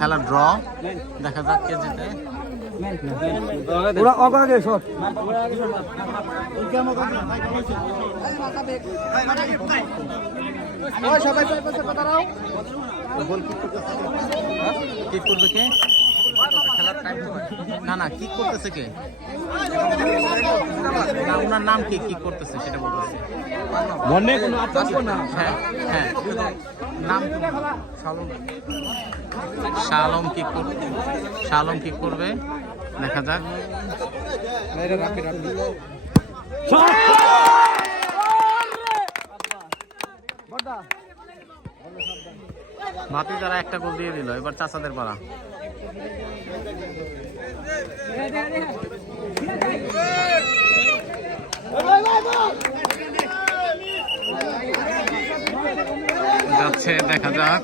খেলা ড্র দেখা যাক কে জিতে কি করবে কে না কি করতেছে কে? না ওনার নাম কি কি করতেছে সেটা বলতেছে। মনে কোনো আতঙ্ক না? হ্যাঁ হ্যাঁ। নাম শালম। শালম কি করবে শালম কি করবে? দেখা যাক। ভাতি তারা একটা গোল দিয়ে দিল এবার চাচাদের পাড়া যাচ্ছে দেখা যাক।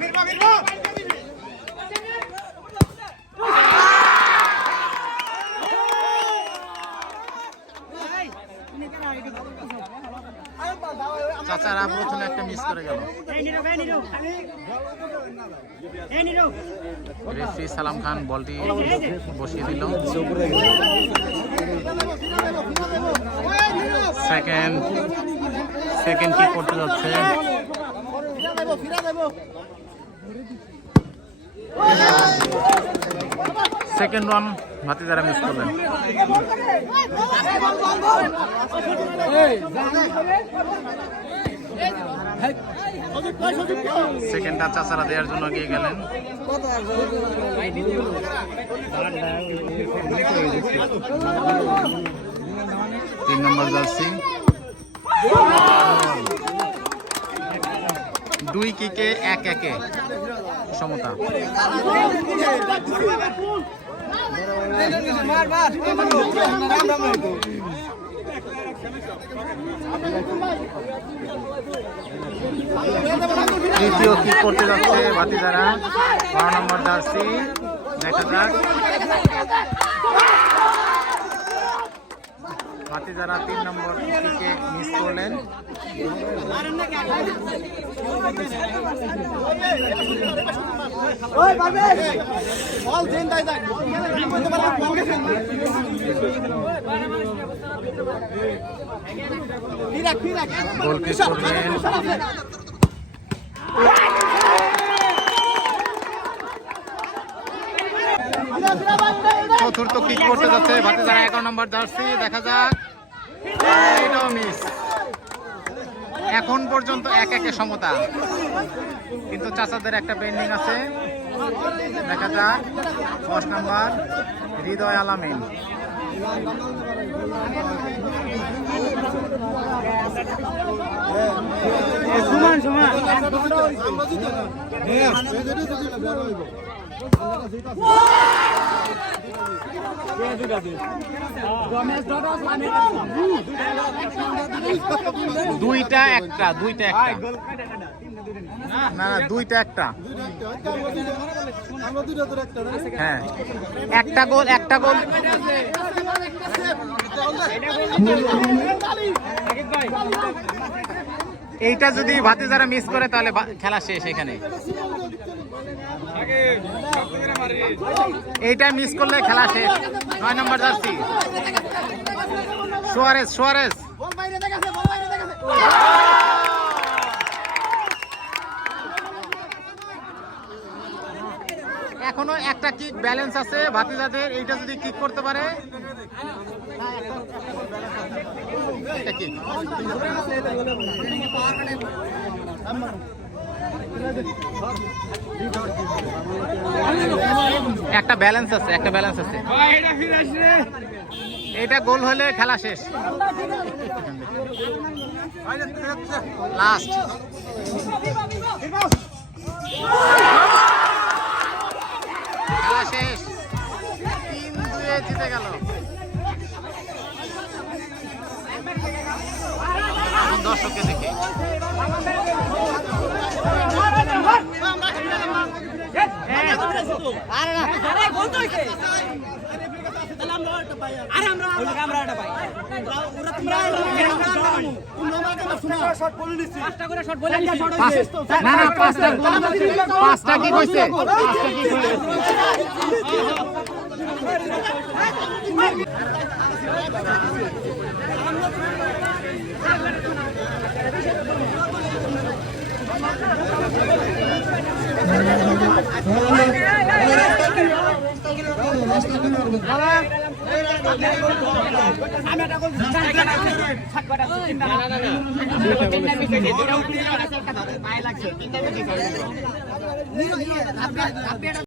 চাচারা প্রথমে একটা মিস করে গেল। রেফরি সালাম খান বলটি বসিয়ে দিল। সেকেন্ড সেকেন্ড কি করতে যাচ্ছে। সেকেন্ড ওয়ান ভাতিদারা মিস করলেন সেকেন্ডটা চাচারা দেওয়ার জন্য গিয়ে গেলেন। তিন নম্বর জার্সি। দুই কিকে এক একে। সমতা। তৃতীয় কি করতে যাচ্ছে বাতিদারা বারো নম্বর জার্সি, দেখা যাক। তিন নম্বর কিকে মিস করলেন। গোল চতুর্থ কিক করতে যাচ্ছে ভাতিদারা এগারো নম্বর জার্সি দেখা যাক। এখন পর্যন্ত এক একে সমতা। কিন্তু চাচাদের একটা পেন্ডিং আছে। দেখা যাক, দশ নম্বর হৃদয় আলামিন। সমান সমান। দুইটা একটা দুইটা একটা। না দুইটা একটা। হ্যাঁ। একটা গোল একটা গোল। এইটা যদি ভাতে যারা মিস করে, তাহলে খেলা শেষ এখানে। এইটা মিস করলে খেলা শেষ। নয় নম্বর জার্সি। সোয়ারেস সোয়ারেস এখনও একটা কিক ব্যালেন্স আছে, ভাতিজাদের। এইটা যদি কিক করতে পারে। একটা ব্যালেন্স আছে একটা ব্যালেন্স আছে। এটা গোল হলে খেলা শেষ। লাস্ট দর্শককে দেখে। পাঁচটা কি কইছে? পায়ে লাগছে